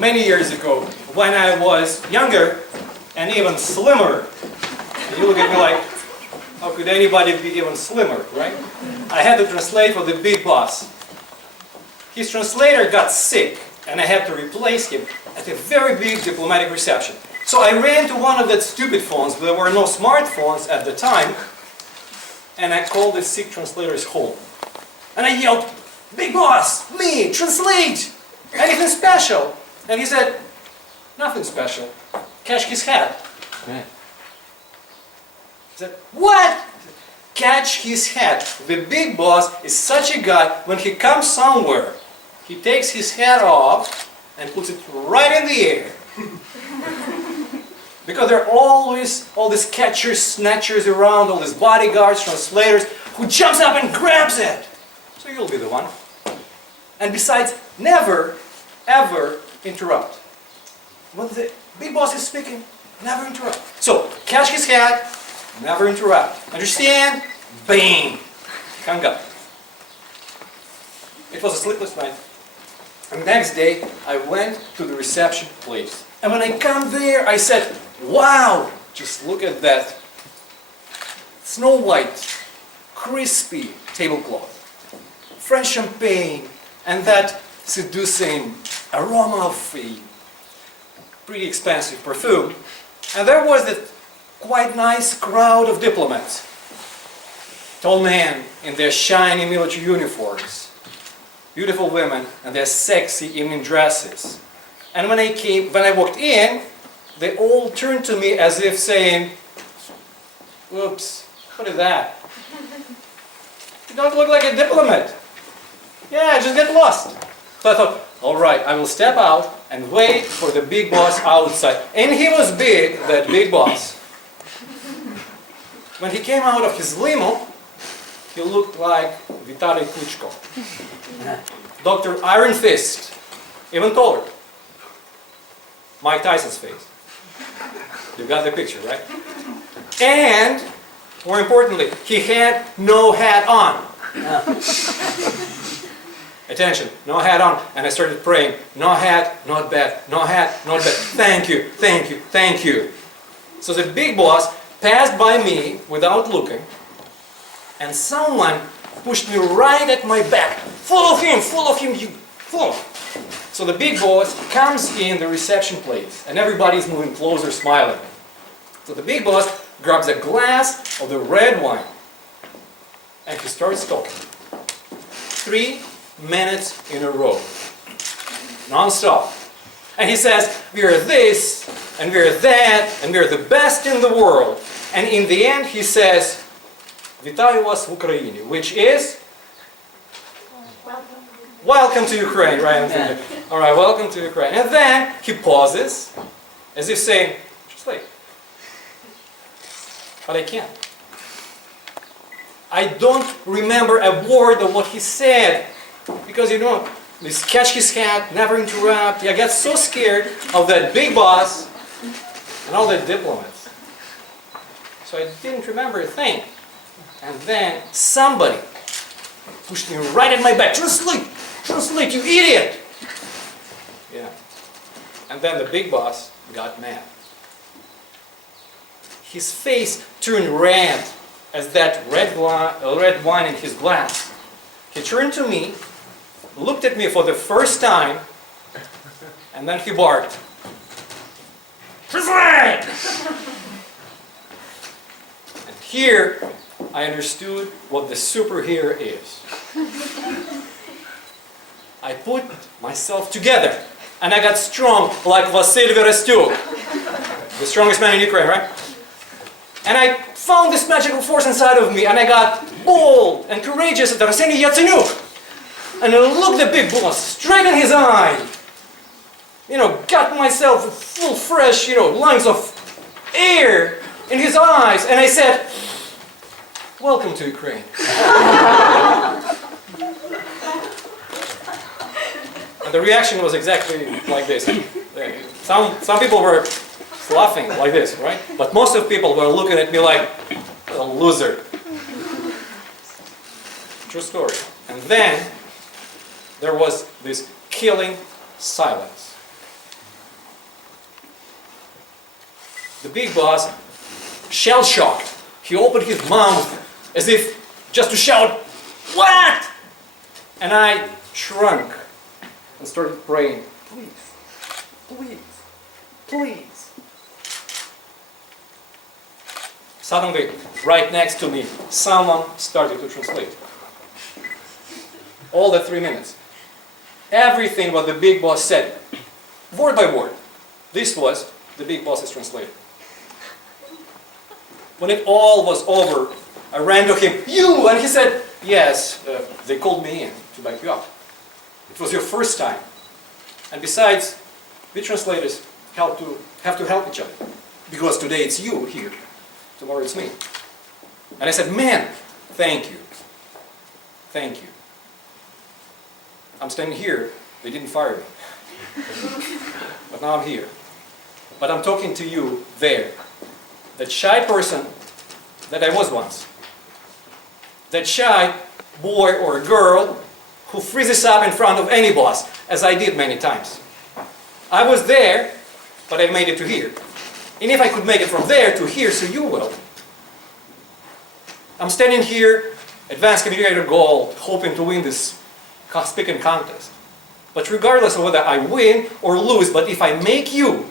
many years ago, when I was younger and even slimmer. And you look at me like, how could anybody be even slimmer, right? I had to translate for the big boss. His translator got sick, and I had to replace him at a very big diplomatic reception. So I ran to one of the stupid phones. There were no smartphones at the time. And I called the sick translator's home. And I yelled, "Big boss, me, translate! Anything special?" And he said, "Nothing special. Catch his hat." I said, "What?" Catch his hat. The big boss is such a guy, when he comes somewhere, he takes his hat off and puts it right in the air. Because there are always all these catchers, snatchers around, all these bodyguards, translators, who jumps up and grabs it. So you'll be the one. And besides, never, ever interrupt. When the big boss is speaking, never interrupt. So, catch his hat, never interrupt. Understand? Bang! Hung up. It was a sleepless night. And the next day, I went to the reception place. And when I come there, I said, "Wow! Just look at that snow white, crispy tablecloth, French champagne, and that seducing aroma of a pretty expensive perfume." And there was that quite nice crowd of diplomats. Tall men in their shiny military uniforms, beautiful women in their sexy evening dresses. And when I walked in, they all turned to me as if saying, "Oops, what is that? You don't look like a diplomat. Yeah, just get lost." So I thought, all right, I will step out and wait for the big boss outside. And he was big, that big boss. When he came out of his limo, he looked like Vitaly Klitschko. Dr. Iron Fist, even taller. Mike Tyson's face. You got the picture, right? And, more importantly, he had no hat on. Attention, no hat on. And I started praying, no hat, not bad, no hat, not bad. Thank you, thank you, thank you. So the big boss passed by me without looking, and someone pushed me right at my back. Follow him, you fool. So the big boss comes in the reception place, and everybody's moving closer, smiling. So the big boss grabs a glass of the red wine, and he starts talking. 3 minutes in a row, non-stop. And he says, "We are this, and we are that, and we are the best in the world." And in the end, he says, "Вітаю вас в Україні," which is, "Welcome to Ukraine," right? All right, welcome to Ukraine. And then he pauses, as if saying, "Just wait." But I can't. I don't remember a word of what he said, because this catch his hat, never interrupt. I got so scared of that big boss and all the diplomats. So I didn't remember a thing. And then somebody pushed me right at my back. Translate, you idiot! Yeah. And then the big boss got mad. His face turned red as that red wine in his glass. He turned to me, looked at me for the first time, and then he barked. "Translate!" And here I understood what the super here is. I put myself together, and I got strong like Vasil Verestyuk, the strongest man in Ukraine, right? And I found this magical force inside of me, and I got bold and courageous at Arsenij Yatsenyuk. And I looked the big boss straight in his eye. Got myself full fresh, lungs of air in his eyes, and I said, "Welcome to Ukraine." And the reaction was exactly like this. Some people were laughing like this, right? But most of people were looking at me like a loser. True story. And then there was this killing silence. The big boss, shell-shocked, he opened his mouth as if just to shout, "What?" And I shrunk and started praying, "Please, please, please." Suddenly, right next to me, someone started to translate. All the 3 minutes. Everything what the big boss said, word by word, this was the big boss's translator. When it all was over, I ran to him, "You!" And he said, "Yes, they called me in to back you up. It was your first time. And besides, we translators have to help each other. Because today it's you here, tomorrow it's me." And I said, "Man, thank you. Thank you. I'm standing here, they didn't fire me. But now I'm here. But I'm talking to you there. That shy person that I was once. That shy boy or girl who freezes up in front of any boss, as I did many times. I was there, but I made it to here. And if I could make it from there to here, so you will. I'm standing here, advanced communicator gold, hoping to win this speaking contest. But regardless of whether I win or lose, but if I make you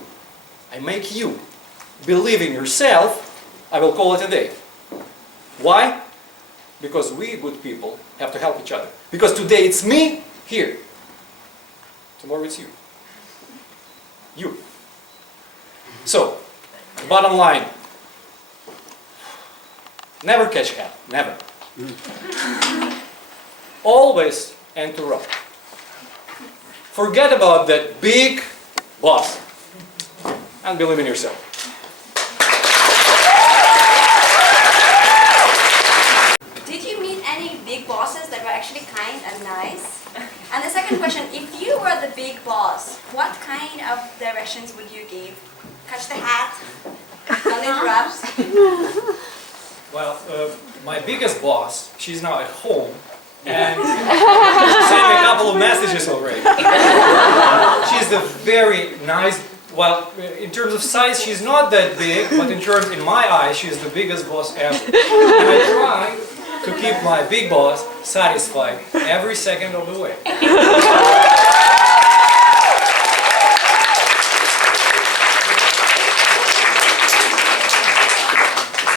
believe in yourself, I will call it a day. Why? Because we good people have to help each other. Because today it's me here. Tomorrow it's you. You. So, bottom line, never catch hell. Never. Always interrupt. Forget about that big boss and believe in yourself. Did you meet any big bosses that were actually kind and nice? And the second question, if you were the big boss, what kind of directions would you give? Catch the hat? Don't interrupt? Well, my biggest boss, she's now at home, and she sent me a couple of messages already. She's the very nice, well, in terms of size, she's not that big, but in my eyes, she's the biggest boss ever. And I try to keep my big boss satisfied every second of the way.